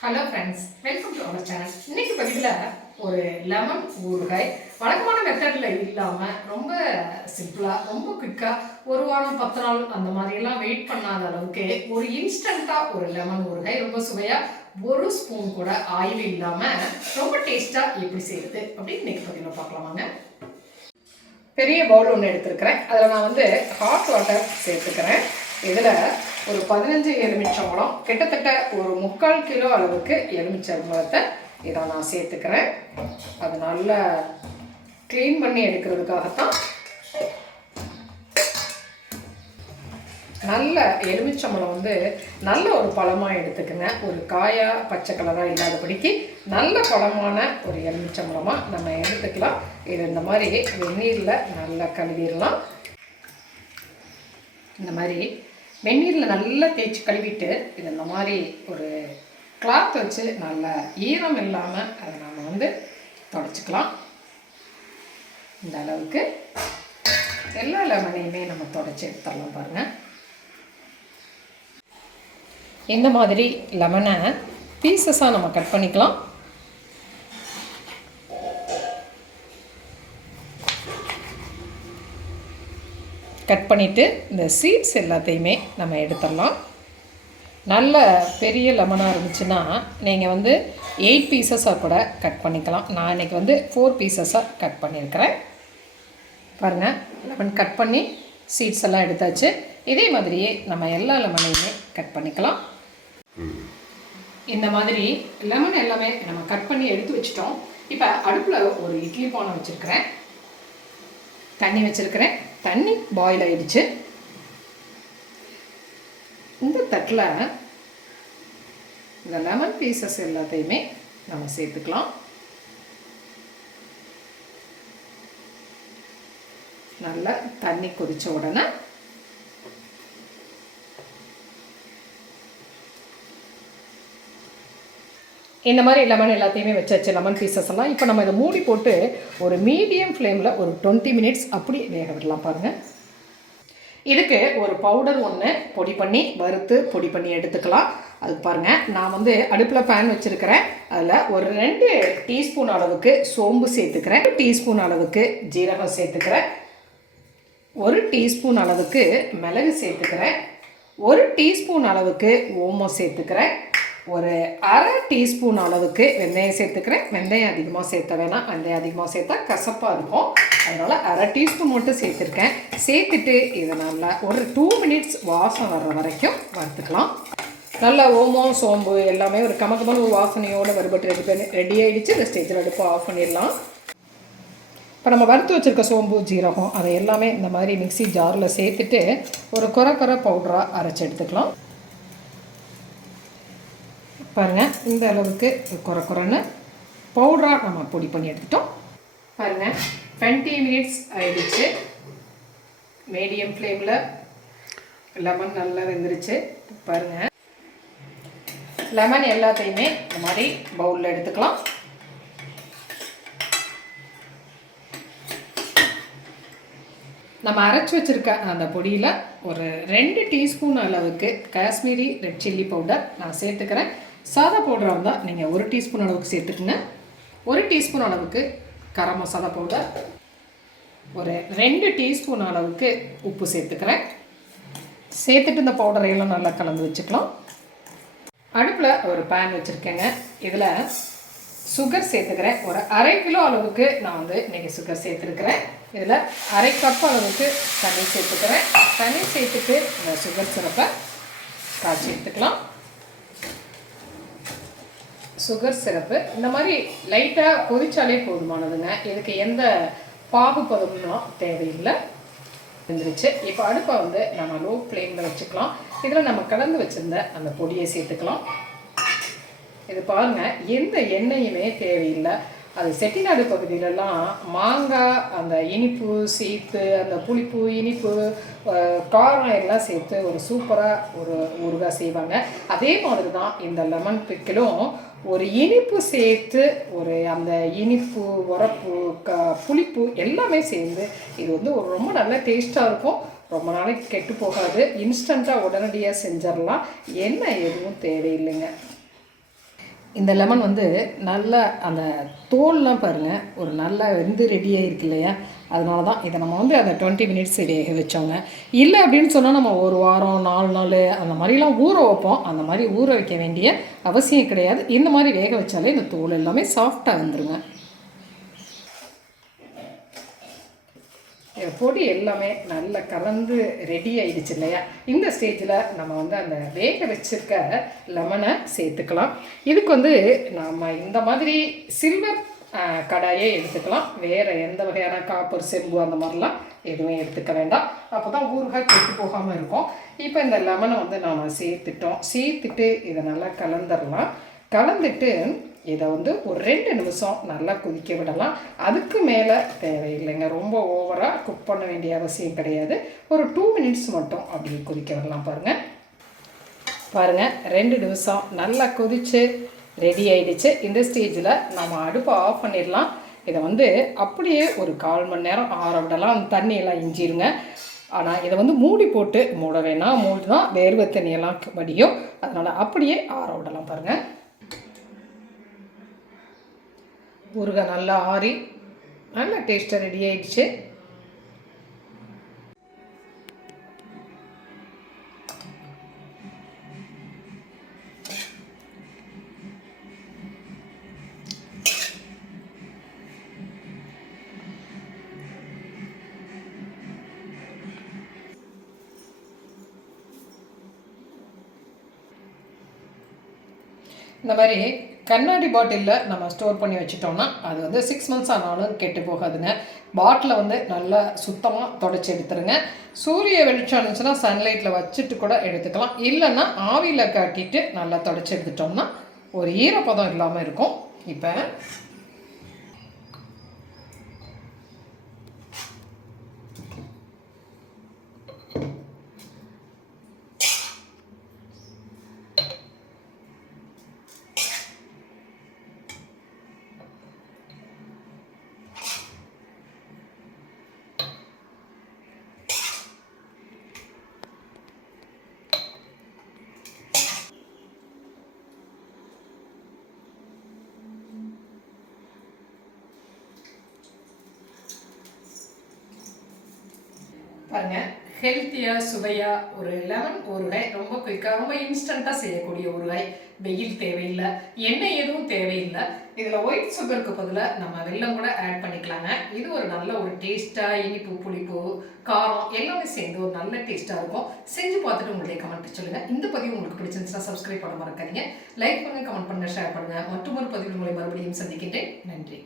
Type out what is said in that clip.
Hello friends, welcome to our channel. இன்னைக்கு பதிவில் ஒரு லெமன் ஊறுகாய் வழக்கமான மெத்தடில் இல்லாமல் ரொம்ப சிம்பிளாக, ரொம்ப குயிக்காக, ஒரு வாரம் 10 நாள் அந்த மாதிரிலாம் வெயிட் பண்ணாத அளவுக்கு ஒரு இன்ஸ்டண்ட்டாக ஒரு லெமன் ஊறுகாய் ரொம்ப சுவையாக, ஒரு ஸ்பூன் கூட ஆயில் இல்லாமல் ரொம்ப டேஸ்ட்டாக எப்படி செய்யுது அப்படின்னு இன்னைக்கு பதிவில் பார்க்கலாமாங்க. பெரிய பவுல் ஒன்று எடுத்துருக்கிறேன். அதில் நான் ஹாட் வாட்டர் சேர்த்துக்கிறேன். இதில் ஒரு 15 எலுமிச்சம்பழம், கிட்டத்தட்ட ஒரு 3/4 கிலோ அளவுக்கு எலுமிச்சம்பழத்தை இதை நான் சேர்த்துக்கிறேன். அது நல்லா க்ளீன் பண்ணி எடுக்கிறதுக்காகத்தான். நல்ல எலுமிச்சம்பழம் நல்ல ஒரு பழமாக எடுத்துக்கங்க. ஒரு காயா பச்சை கலராக இல்லாதபடிக்கு நல்ல பழமான ஒரு எலுமிச்சம்பழமாக நம்ம எடுத்துக்கலாம். இது இந்த மாதிரி வெந்நீரில் நல்லா கழுவிடலாம். இந்த மாதிரி வெந்நீரில் நல்லா தேய்ச்சி கழுவிட்டு இது இந்த மாதிரி ஒரு கிளாத் வச்சு நல்லா ஈரம் இல்லாமல் அதை நம்ம தொடச்சிக்கலாம். இந்த அளவுக்கு எல்லா லெமனையுமே நம்ம தொடச்சி எடுத்துடலாம். பாருங்கள், இந்த மாதிரி லெமனை பீசஸாக நம்ம கட் பண்ணிக்கலாம். கட் பண்ணிவிட்டு இந்த சீட்ஸ் எல்லாத்தையுமே நம்ம எடுத்துடலாம். நல்ல பெரிய லெமனாக இருந்துச்சுன்னா நீங்கள் 8 பீசஸாக கூட கட் பண்ணிக்கலாம். நான் இன்றைக்கி 4 பீசஸாக கட் பண்ணியிருக்கிறேன். பாருங்கள், லெமன் கட் பண்ணி சீட்ஸ் எல்லாம் எடுத்தாச்சு. இதே மாதிரியே நம்ம எல்லா லெமனையுமே கட் பண்ணிக்கலாம். இந்த மாதிரி லெமன் எல்லாமே நம்ம கட் பண்ணி எடுத்து வச்சிட்டோம். இப்போ அடுப்பில் ஒரு இட்லி பானை வச்சுருக்கிறேன். தண்ணி வச்சுருக்கிறேன். தண்ணி பாயில் ஆயிடுச்சு. இந்த தட்டில் இந்த லெமன் பீசஸ் எல்லாத்தையுமே நம்ம சேர்த்துக்கலாம். நல்லா தண்ணி கொதிச்ச உடனே இந்த மாதிரி லெமன் எல்லாத்தையுமே வச்சாச்சு. லெமன் பீசஸ் எல்லாம் இப்போ நம்ம இதை மூடி போட்டு ஒரு மீடியம் ஃப்ளேமில் ஒரு 20 மினிட்ஸ் அப்படி வேக விடலாம். பாருங்கள், இதுக்கு ஒரு பவுடர் ஒன்று பொடி பண்ணி வறுத்து பொடி பண்ணி எடுத்துக்கலாம். அது பாருங்கள், நான் அடுப்பில் பேன் வச்சுருக்கிறேன். அதில் ஒரு 2 டீஸ்பூன் அளவுக்கு சோம்பு சேர்த்துக்கிறேன். 1 டீஸ்பூன் அளவுக்கு ஜீரகம் சேர்த்துக்கிறேன். 1 டீஸ்பூன் அளவுக்கு மிளகு சேர்த்துக்கிறேன். 1 டீஸ்பூன் அளவுக்கு ஓமம் சேர்த்துக்கிறேன். ஒரு 1/2 டீஸ்பூன் அளவுக்கு வெந்தயம் சேர்த்துக்கிறேன். வெந்தயம் அதிகமாக சேர்த்த வேணாம், வெந்தயம் அதிகமாக சேர்த்தா கசப்பாக இருக்கும். அதனால் 1/2 டீஸ்பூன் மட்டும் சேர்த்துருக்கேன். சேர்த்துட்டு இதை நல்லா ஒரு 2 மினிட்ஸ் வாசம் வர்ற வரைக்கும் வறுத்துக்கலாம். நல்லா ஓமம் சோம்பு எல்லாமே ஒரு கமகமான ஒரு வாசனையோடு வறுபட்டு ரெடி ஆகிடுச்சு. இந்த ஸ்டேஜில் அடுப்பு ஆஃப் பண்ணிடலாம். இப்போ நம்ம வறுத்து வச்சுருக்க சோம்பு ஜீரகம் அதை எல்லாமே இந்த மாதிரி மிக்ஸி ஜாரில் சேர்த்துட்டு ஒரு கொர பவுடராக அரைச்சி எடுத்துக்கலாம். பாருங்கள், இந்த அளவுக்கு கொரன்னு பவுடராக நம்ம பொடி பண்ணி எடுத்துட்டோம். பாருங்கள், 20 மினிட்ஸ் ஆயிடுச்சு. மீடியம் ஃப்ளேமில் லெமன் நல்லா வெந்துருச்சு. பாருங்கள், லெமன் எல்லாத்தையுமே இந்த மாதிரி பவுலில் எடுத்துக்கலாம். நம்ம அரைச்சி வச்சுருக்க அந்த பொடியில் ஒரு 2 டீஸ்பூன் அளவுக்கு காஷ்மீரி ரெட் சில்லி பவுடர் நான் சேர்த்துக்கிறேன். சாதா பவுடராக இருந்தால் நீங்கள் 1 டீஸ்பூன் அளவுக்கு சேர்த்துக்குங்க. 1 டீஸ்பூன் அளவுக்கு கரம் மசாலா பவுடர், ஒரு 2 டீஸ்பூன் அளவுக்கு உப்பு சேர்த்துக்கிறேன். சேர்த்துட்டு இந்த பவுடரையெல்லாம் நல்லா கலந்து வச்சுக்கலாம். அடுப்பில் ஒரு பேன் வச்சுருக்கேங்க. இதில் சுகர் சேர்த்துக்கிறேன். ஒரு 1/2 கிலோ அளவுக்கு நான் இன்றைக்கி சுகர் சேர்த்துருக்கிறேன். இதில் 1/2 கப் அளவுக்கு தண்ணி சேர்த்துக்கிறேன். தண்ணி சேர்த்துட்டு இந்த சுகர் சிரப்பை காய்ச்சி எடுத்துக்கலாம். சுகர் சிரப்பு இந்த மாதிரி லைட்டாக கொதிச்சாலே போதுமானதுங்க. இதுக்கு எந்த பாகுபதம்லாம் தேவையில்லை. வந்துருச்சு. இப்போ அடுப்பை நம்ம லோ ஃப்ளேமில் வச்சுக்கலாம். இதில் நம்ம கலந்து வச்சுருந்த அந்த பொடியை சேர்த்துக்கலாம். இது பாருங்கள், எந்த எண்ணெயுமே தேவையில்லை. அது செட்டிநாடு பகுதியிலலாம் மாங்காய் அந்த இனிப்பு சேர்த்து அந்த புளிப்பு இனிப்பு காரம் எல்லாம் சேர்த்து ஒரு சூப்பராக ஒரு ஊறுகாய் செய்வாங்க. அதே மாதிரி தான் இந்த லெமன் பிக்கிலும் ஒரு இனிப்பு சேர்த்து ஒரு அந்த இனிப்பு உரப்பு புளிப்பு எல்லாமே சேர்ந்து இது ஒரு ரொம்ப நல்ல டேஸ்ட்டாக இருக்கும். ரொம்ப நாளைக்கு கெட்டு போகாது. இன்ஸ்டண்ட்டாக உடனடியாக செஞ்சிடலாம். எண்ணெய் எதுவும் தேவையில்லைங்க. இந்த லெமன் வந்து நல்லா அந்த தோல்லாம் பாருங்கள் ஒரு நல்லா வெந்து ரெடியாக இருக்கு இல்லையா, அதனால தான் இதை நம்ம வந்து அந்த 20 மினிட்ஸ் வேக வச்சோங்க. இல்லை அப்படின்னு சொன்னால் நம்ம ஒரு வாரம் 4 நாள் அந்த மாதிரிலாம் ஊற வைப்போம். அந்த மாதிரி ஊற வைக்க வேண்டிய அவசியம் கிடையாது. இந்த மாதிரி வேக வச்சாலே இந்த தோல் எல்லாமே சாஃப்டாக வந்துடுங்க. பொடி எல்லாமே நல்லா கலந்து ரெடி ஆகிடுச்சு இல்லையா, இந்த ஸ்டேஜில் நம்ம வந்து அந்த வேக வச்சுருக்க லெமனை சேர்த்துக்கலாம். இதுக்கு வந்து நம்ம இந்த மாதிரி சில்வர் கடாயே எடுத்துக்கலாம். வேறு எந்த வகையான காப்பர் செம்பு அந்த மாதிரிலாம் எதுவும் எடுத்துக்க வேண்டாம். அப்போ தான் ஊறுகாய் கெட்டு போகாமல் இருக்கும். இப்போ இந்த லெமனை வந்து நாம் சேர்த்துட்டு இதை நல்லா கலந்துடலாம். கலந்துட்டு இதை வந்து ஒரு 2 நிமிஷம் நல்லா கொதிக்க விடலாம். அதுக்கு மேலே தேவையில்லைங்க, ரொம்ப ஓவராக குக் பண்ண வேண்டிய அவசியம் கிடையாது. ஒரு 2 மினிட்ஸ் மட்டும் அப்படி கொதிக்க விடலாம். பாருங்கள் 2 நிமிஷம் நல்லா கொதித்து ரெடி ஆகிடுச்சு. இந்த ஸ்டேஜில் நம்ம அடுப்பை ஆஃப் பண்ணிடலாம். இதை வந்து அப்படியே ஒரு 1/4 மணி நேரம் ஆற விடலாம். அந்த தண்ணியெல்லாம் இஞ்சிருங்க. ஆனால் இதை வந்து மூடி போட்டு மூட வேணாம், மூடினா வேர்வை தண்ணியெல்லாம் வடியும். அதனால் அப்படியே ஆற விடலாம். பாருங்கள் ஊறுகாய் நல்லா ஆறி நல்லா டேஸ்ட்டாக ரெடி ஆகிடுச்சு. இந்த மாதிரி கண்ணாடி பாட்டிலில் நம்ம ஸ்டோர் பண்ணி வச்சுட்டோம்னா அது வந்து 6 மந்த்ஸ் ஆனாலும் கெட்டு போகாதுங்க. பாட்டிலை வந்து நல்லா சுத்தமாக தொடச்சி எடுத்துருங்க. சூரிய வெளிச்சம் இருந்துச்சுன்னா சன்லைட்டில் வச்சுட்டு கூட எடுத்துக்கலாம். இல்லைன்னா ஆவியில் காட்டிட்டு நல்லா தொடச்சி எடுத்துட்டோம்னா ஒரு ஈரப்பதம் இல்லாமல் இருக்கும். இப்போ பாருங்கள் ஹெல்த்தியாக சுவையாக ஒரு லெமன் ஊறுகாய், ரொம்ப குயிக்காக ரொம்ப இன்ஸ்டண்ட்டாக செய்யக்கூடிய ஊறுகாய். வெயில் தேவையில்லை, எண்ணெய் எதுவும் தேவையில்லை. இதில் ஒயிட் சுகருக்கு பதிலாக நம்ம வெல்லம் கூட ஆட் பண்ணிக்கலாங்க. இது ஒரு நல்ல ஒரு டேஸ்ட்டாக இனிப்பு புளிப்பு காரம் எல்லாமே சேர்ந்து ஒரு நல்ல டேஸ்ட்டாக இருக்கும். செஞ்சு பார்த்துட்டு உங்களுடைய கமெண்ட் சொல்லுங்கள். இந்த பதிவு உங்களுக்கு பிடிச்சிருந்துச்சுன்னா சப்ஸ்கிரைப் பண்ண மறக்காதீங்க. லைக் பண்ணுங்கள், கமெண்ட் பண்ணுங்கள், ஷேர் பண்ணுங்கள். மற்றொரு பதிவு உங்களை மறுபடியும் சந்திக்கின்றேன். நன்றி.